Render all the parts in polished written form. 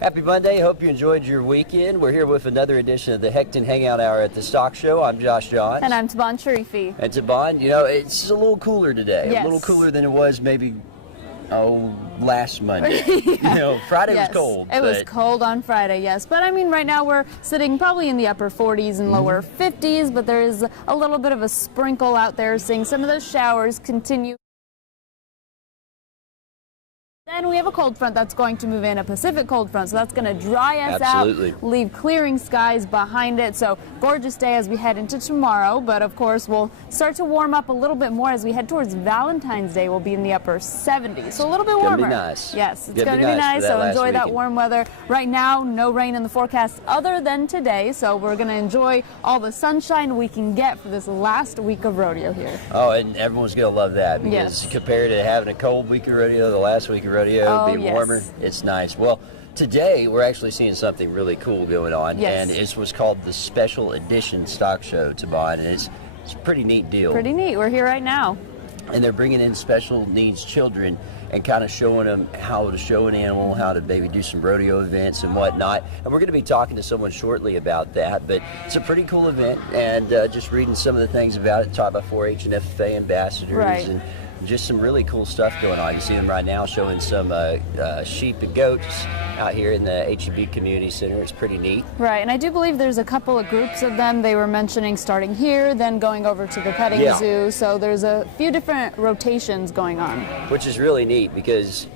Happy Monday. Hope you enjoyed your weekend. We're here with another edition of the Rodeo Hangout Hour at the Stock Show. I'm Josh Johns. And I'm Tabon Sharifi. And Tabon, you know, it's a little cooler today. Yes. A little cooler than it was maybe, last Monday. You know, Friday was cold. It was cold on Friday, yes. But I mean, right now we're sitting probably in the upper 40s and lower 50s, but there is a little bit of a sprinkle out there, seeing some of those showers continue. Then we have a cold front that's going to move in, a Pacific cold front, so that's going to dry us out, leave clearing skies behind it. So gorgeous day as we head into tomorrow, but of course we'll start to warm up a little bit more as we head towards Valentine's Day. We'll be in the upper 70s, so a little bit warmer. It's going to be nice. Yes, it's going to be nice, so enjoy that warm weather. Right now, no rain in the forecast other than today, so we're going to enjoy all the sunshine we can get for this last week of rodeo here. Oh, and everyone's going to love that, because compared to having a cold week of rodeo, the last week of rodeo, be warmer. It's nice. Well, today we're actually seeing something really cool going on, and it's what's called the Special Edition Stock Show, Tabon, and it's a pretty neat deal. Pretty neat. We're here right now. And they're bringing in special needs children and kind of showing them how to show an animal, how to maybe do some rodeo events and whatnot. And we're going to be talking to someone shortly about that, but it's a pretty cool event, and just reading some of the things about it, taught by 4-H and FFA ambassadors, and just some really cool stuff going on. You see them right now showing some sheep and goats out here in the HEB Community Center. It's pretty neat. Right, and I do believe there's a couple of groups of them. They were mentioning starting here, then going over to the petting zoo. So there's a few different rotations going on. Which is really neat, because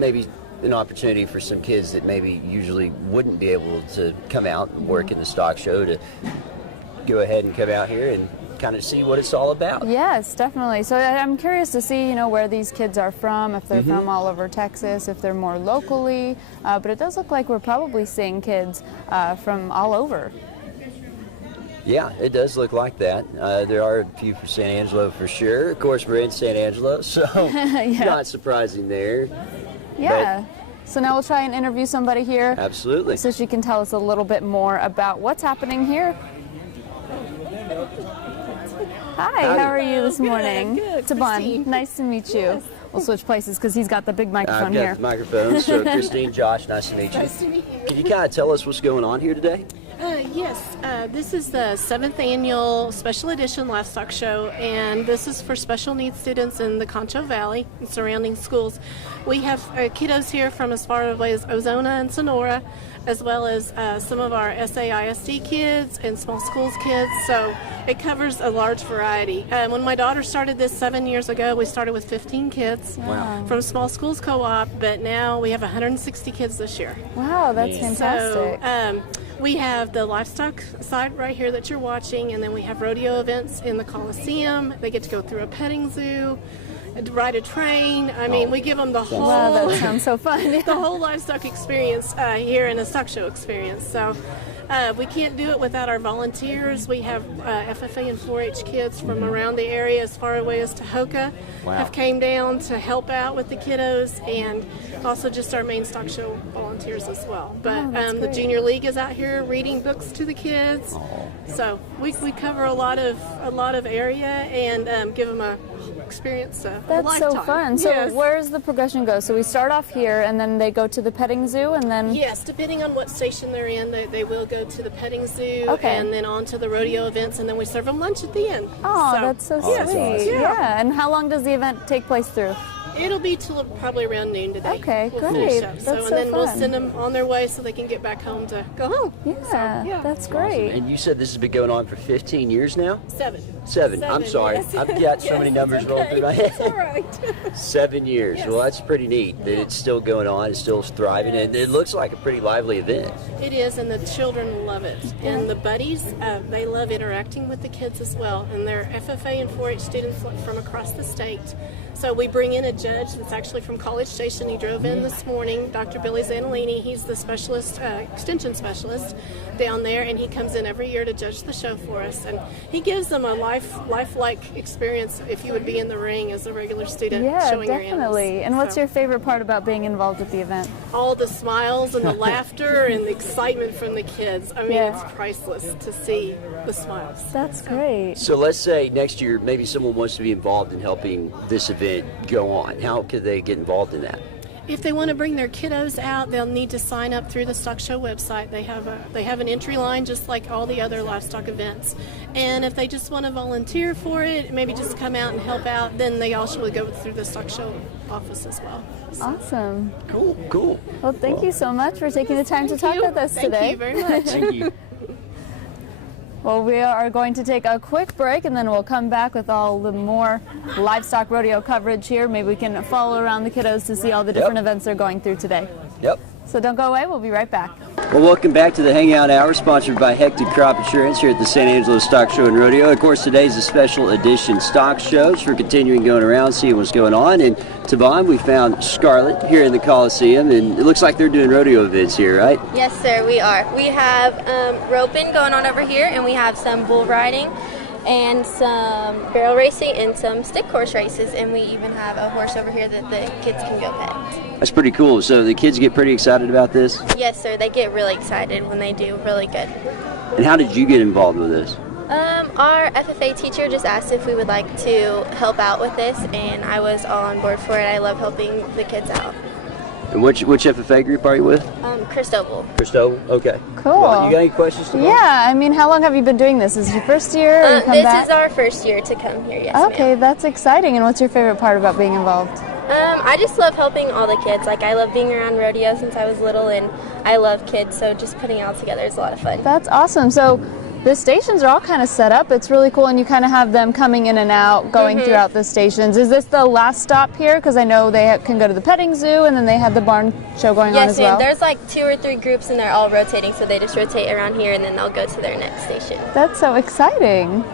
maybe an opportunity for some kids that maybe usually wouldn't be able to come out and work in the stock show to go ahead and come out here and kind of see what it's all about. Yes, definitely. So I'm curious to see, you know, where these kids are from, if they're from all over Texas, if they're more locally, but it does look like we're probably seeing kids from all over. Yeah, it does look like that. There are a few from San Angelo for sure. Of course, we're in San Angelo, so not surprising there. Yeah. So now we'll try and interview somebody here. Absolutely. So she can tell us a little bit more about what's happening here. Hi, how are you this morning? Good. Tabon, nice to meet you. Yes. We'll switch places because he's got the big microphone here. I've got the microphone. So Christine, Josh, nice to meet you. Nice to meet you. Can you kind of tell us what's going on here today? Yes, this is the 7th annual Special Edition Livestock Show, and this is for special needs students in the Concho Valley and surrounding schools. We have kiddos here from as far away as Ozona and Sonora, as well as some of our SAISD kids and small schools kids, so it covers a large variety. When my daughter started this 7 years ago, we started with 15 kids from small schools co-op, but now we have 160 kids this year. Wow, that's fantastic. So, we have the livestock side right here that you're watching, and then we have rodeo events in the Coliseum. They get to go through a petting zoo, ride a train. I mean, we give them the whole... Wow, that sounds so fun. The whole livestock experience here in a stock show experience. So we can't do it without our volunteers. We have FFA and 4-H kids from around the area as far away as Tahoka have came down to help out with the kiddos, and also just our main stock show volunteers as well. But the Junior League is out here reading books to the kids. So we cover a lot of area and give them a experience of a lifetime. That's so fun. So where's the progression go? So we start off here, and then they go to the petting zoo, and then... Yes, depending on what station they're in, they will go to the petting zoo, and then on to the rodeo events, and then we serve them lunch at the end. Oh, that's so sweet. Yeah. And how long does the event take place through? It'll be till probably around noon today. Okay, we'll great. Finish up. That's so, so and then fun. we'll send them on their way so they can get back home to go home. Yeah, that's great. Awesome. And you said this has been going on for 15 years now? 7. I'm sorry. Yes. I've got so many numbers rolling through my head. That's all right. 7 years. Well, that's pretty neat that it's still going on, it's still thriving, and it looks like a pretty lively event. It is, and the children love it. And the buddies, they love interacting with the kids as well. And they're FFA and 4-H students from across the state. So we bring in a judge that's actually from College Station. He drove in this morning, Dr. Billy Zanolini. He's the specialist, extension specialist down there, and he comes in every year to judge the show for us. And he gives them a lifelike experience if you would be in the ring as a regular student showing your animals. Yeah, definitely. And what's your favorite part about being involved with the event? All the smiles and the laughter and the excitement from the kids. I mean, it's priceless to see the smiles. That's great. So let's say next year maybe someone wants to be involved in helping this event go on. How could they get involved in that? if they want to bring their kiddos out, they'll need to sign up through the stock show website. They have an entry line just like all the other livestock events. And if they just want to volunteer for it, maybe just come out and help out, then they also will go through the stock show office as well. Awesome. Cool. Well, thank you so much for taking the time to talk with us today. Thank you very much. Thank you. Well, we are going to take a quick break, and then we'll come back with all the more livestock rodeo coverage here. Maybe we can follow around the kiddos to see all the different events they're going through today. Yep. So don't go away. We'll be right back. Well, welcome back to the Hangout Hour, sponsored by Hectic Crop Insurance here at the San Angelo Stock Show and Rodeo. Of course, today's a special edition stock show, so we're continuing going around, seeing what's going on. And Tavon, we found Scarlett here in the Coliseum, and it looks like they're doing rodeo events here, right? Yes, sir, we are. We have roping going on over here, and we have some bull riding and some barrel racing and some stick horse races, and we even have a horse over here that the kids can go pet. That's pretty cool. So the kids get pretty excited about this? Yes, sir, they get really excited when they do really good. And how did you get involved with this? Our FFA teacher just asked if we would like to help out with this, and I was all on board for it. I love helping the kids out. And which FFA group are you with? Cristobal. Cristobal, okay. Cool. Well, you got any questions tomorrow? Yeah, I mean, how long have you been doing this? Is it your first year? Or you come This back? is our first year to come here, yes, Okay, ma'am. that's exciting. And what's your favorite part about being involved? I just love helping all the kids. Like, I love being around rodeo since I was little, and I love kids, so just putting it all together is a lot of fun. That's awesome. So the stations are all kind of set up. It's really cool, and you kind of have them coming in and out, going throughout the stations. Is this the last stop here? Because I know they can go to the petting zoo, and then they have the barn show going on as well. Yes, there's like 2 or 3 groups, and they're all rotating, so they just rotate around here, and then they'll go to their next station. That's so exciting.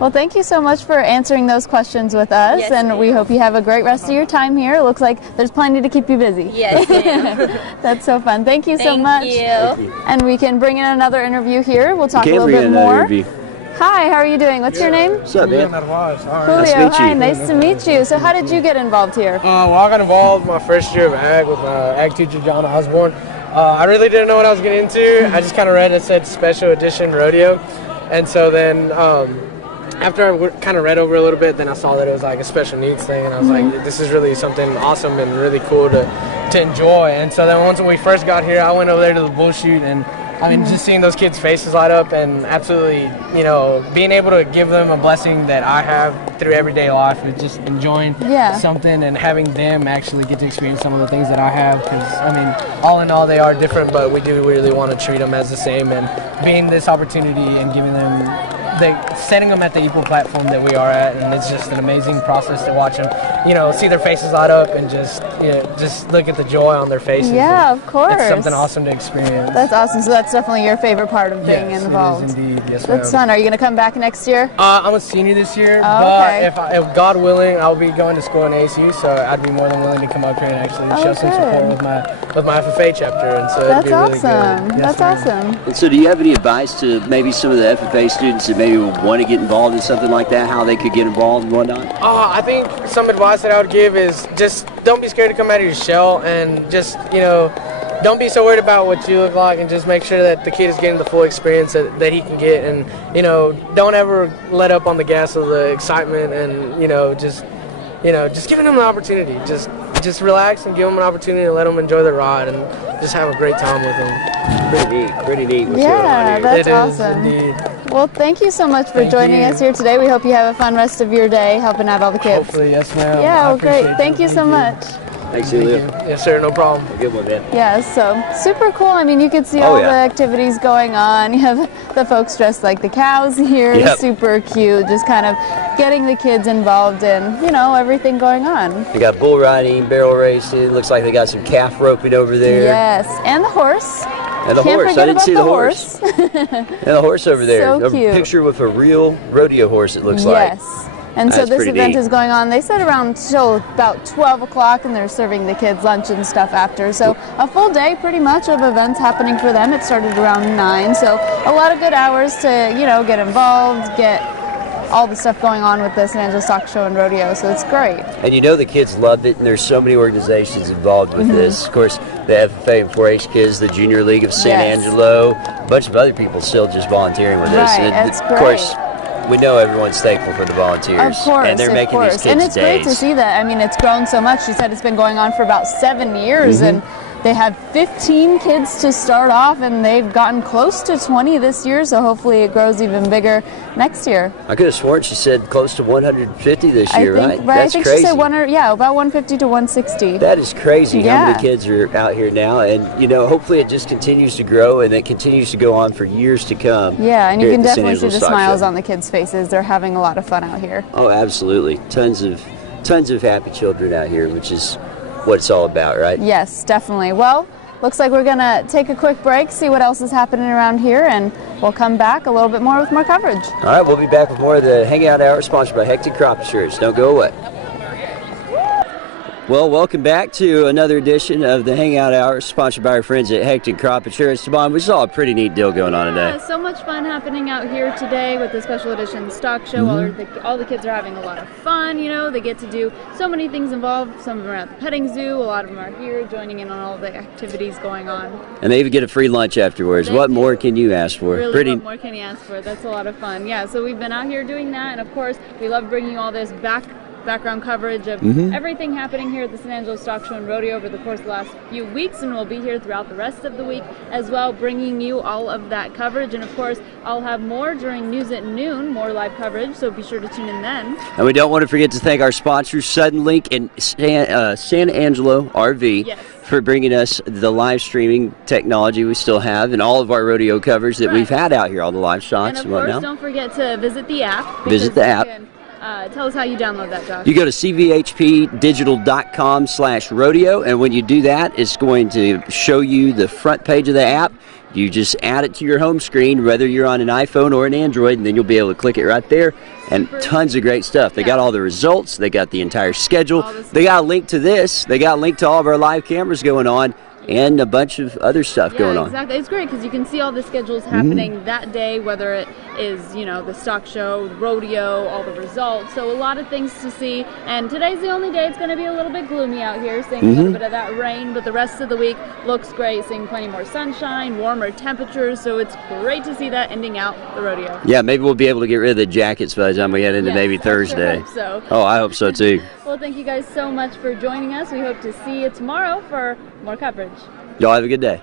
Well, thank you so much for answering those questions with us, Yes, and ma'am. we hope you have a great rest of your time here. It looks like there's plenty to keep you busy. Yes, ma'am. That's so fun. Thank you so much. Thank you. And we can bring in another interview here. We'll talk a Can't little bring bit in another more. interview. Hi, how are you doing? What's your name? What's up, man? Julio, Nice to meet you. hi, nice to meet you. So how did you get involved here? Well, I got involved my first year of ag with my ag teacher, John Osborne. I really didn't know what I was getting into. I just kind of read it said special edition rodeo. And so then after I kind of read over a little bit, then I saw that it was like a special needs thing. And I was like, this is really something awesome and really cool to enjoy. And so then once we first got here, I went over there to the bull shoot, and I mean, just seeing those kids' faces light up and absolutely, you know, being able to give them a blessing that I have through everyday life is just enjoying something and having them actually get to experience some of the things that I have. Because, I mean, all in all, they are different, but we do really want to treat them as the same. And being this opportunity and giving them, setting them at the equal platform that we are at, and it's just an amazing process to watch them, you know, see their faces light up and just, you know, just look at the joy on their faces. Yeah, of course. It's something awesome to experience. That's awesome. So that's definitely your favorite part of being involved. It is indeed. Yes, That's ma'am. fun. Are you going to come back next year? I'm a senior this year, Oh, but okay. if God willing, I'll be going to school in ASU, so I'd be more than willing to come up here and actually show some support with my FFA chapter, and so That's it'd be really awesome. good. Yes, That's ma'am. awesome. And so do you have any advice to maybe some of the FFA students that maybe would want to get involved in something like that, how they could get involved and whatnot? I think some advice that I would give is just don't be scared to come out of your shell, and just, you know, don't be so worried about what you look like, and just make sure that the kid is getting the full experience that he can get. And, you know, don't ever let up on the gas of the excitement, and, just giving them the opportunity. Just relax and give them an opportunity to let them enjoy the ride and just have a great time with them. Pretty neat. What's going on here? That's It is awesome. indeed. Well, thank you so much for Thank joining you. us here today. We hope you have a fun rest of your day helping out all the kids. Hopefully, yes, ma'am. Yeah, I well, great. appreciate Thank it. you so much. Thanks, Thank Julio. you. Yes, sir. No problem. Have a good one, man. Yeah, so super cool. I mean, you can see Oh, all yeah. the activities going on. You have the folks dressed like the cows here. Yep. Super cute. Just kind of getting the kids involved in, everything going on. They got bull riding, barrel racing. Looks like they got some calf roping over there. Yes, and the horse. And the Can't horse. forget I didn't about see the horse. And the horse over there. So A cute. picture with a real rodeo horse, it looks like. Yes. And so That's this pretty event neat. is going on, they said around till about 12 o'clock, and they're serving the kids lunch and stuff after. So a full day pretty much of events happening for them. It started around 9, so a lot of good hours to, get involved, get all the stuff going on with the San Angelo Stock Show and Rodeo, so it's great. And the kids loved it, and there's so many organizations involved with this. Of course, the FFA and 4-H kids, the Junior League of San Yes. Angelo, a bunch of other people still just volunteering with this. Right, And that's of course, we know everyone's thankful for the volunteers. Of course, and they're making these kids' and it's days. great to see that. I mean, it's grown so much. She said it's been going on for about 7 years, and they had 15 kids to start off, and they've gotten close to 20 this year, so hopefully it grows even bigger next year. I could have sworn she said close to 150 this year, right? I think crazy. she said about 150 to 160. That is crazy how Yeah. many kids are out here now, and hopefully it just continues to grow and it continues to go on for years to come. Yeah, and you here can at the San definitely see Angelo the Stock smiles Show. on the kids' faces. They're having a lot of fun out here. Oh, absolutely. Tons of happy children out here, which is what it's all about, right? Yes, definitely. Well, looks like we're going to take a quick break, see what else is happening around here, and we'll come back a little bit more with more coverage. All right, we'll be back with more of the Hangout Hour, sponsored by Hectic Crop Insurance. Don't go away. Well, welcome back to another edition of the Hangout Hour, sponsored by our friends at Hectic Crop Insurance. Devon, we saw a pretty neat deal going on today. So much fun happening out here today with the special edition stock show. All the kids are having a lot of fun. They get to do so many things involved. Some of them are at the petting zoo. A lot of them are here joining in on all the activities going on. And they even get a free lunch afterwards. What more can you ask for? Really, what more can you ask for? That's a lot of fun. Yeah, so we've been out here doing that, and of course, we love bringing you all this background coverage of everything happening here at the San Angelo Stock Show and Rodeo over the course of the last few weeks, and we'll be here throughout the rest of the week as well, bringing you all of that coverage. And of course, I'll have more during news at noon, more live coverage, so be sure to tune in then. And we don't want to forget to thank our sponsors, Suddenlink and San Angelo RV. Yes. For bringing us the live streaming technology we still have and all of our rodeo covers that we've had out here, all the live shots And and of course, whatnot. don't forget to visit the app. Visit the app. Tell us how you download that, Josh. You go to cvhpdigital.com/rodeo, and when you do that, it's going to show you the front page of the app. You just add it to your home screen, whether you're on an iPhone or an Android, and then you'll be able to click it right there. And tons of great stuff. They got all the results. They got the entire schedule. They got a link to this. They got a link to all of our live cameras going on. And a bunch of other stuff going on. Exactly. It's great because you can see all the schedules happening that day, whether it is, the stock show, the rodeo, all the results. So a lot of things to see. And today's the only day it's going to be a little bit gloomy out here, seeing a little bit of that rain. But the rest of the week looks great, seeing plenty more sunshine, warmer temperatures. So it's great to see that ending out the rodeo. Yeah, maybe we'll be able to get rid of the jackets by the time we head into maybe Thursday. I hope so. Oh, I hope so too. Well, thank you guys so much for joining us. We hope to see you tomorrow for more coverage. Y'all have a good day.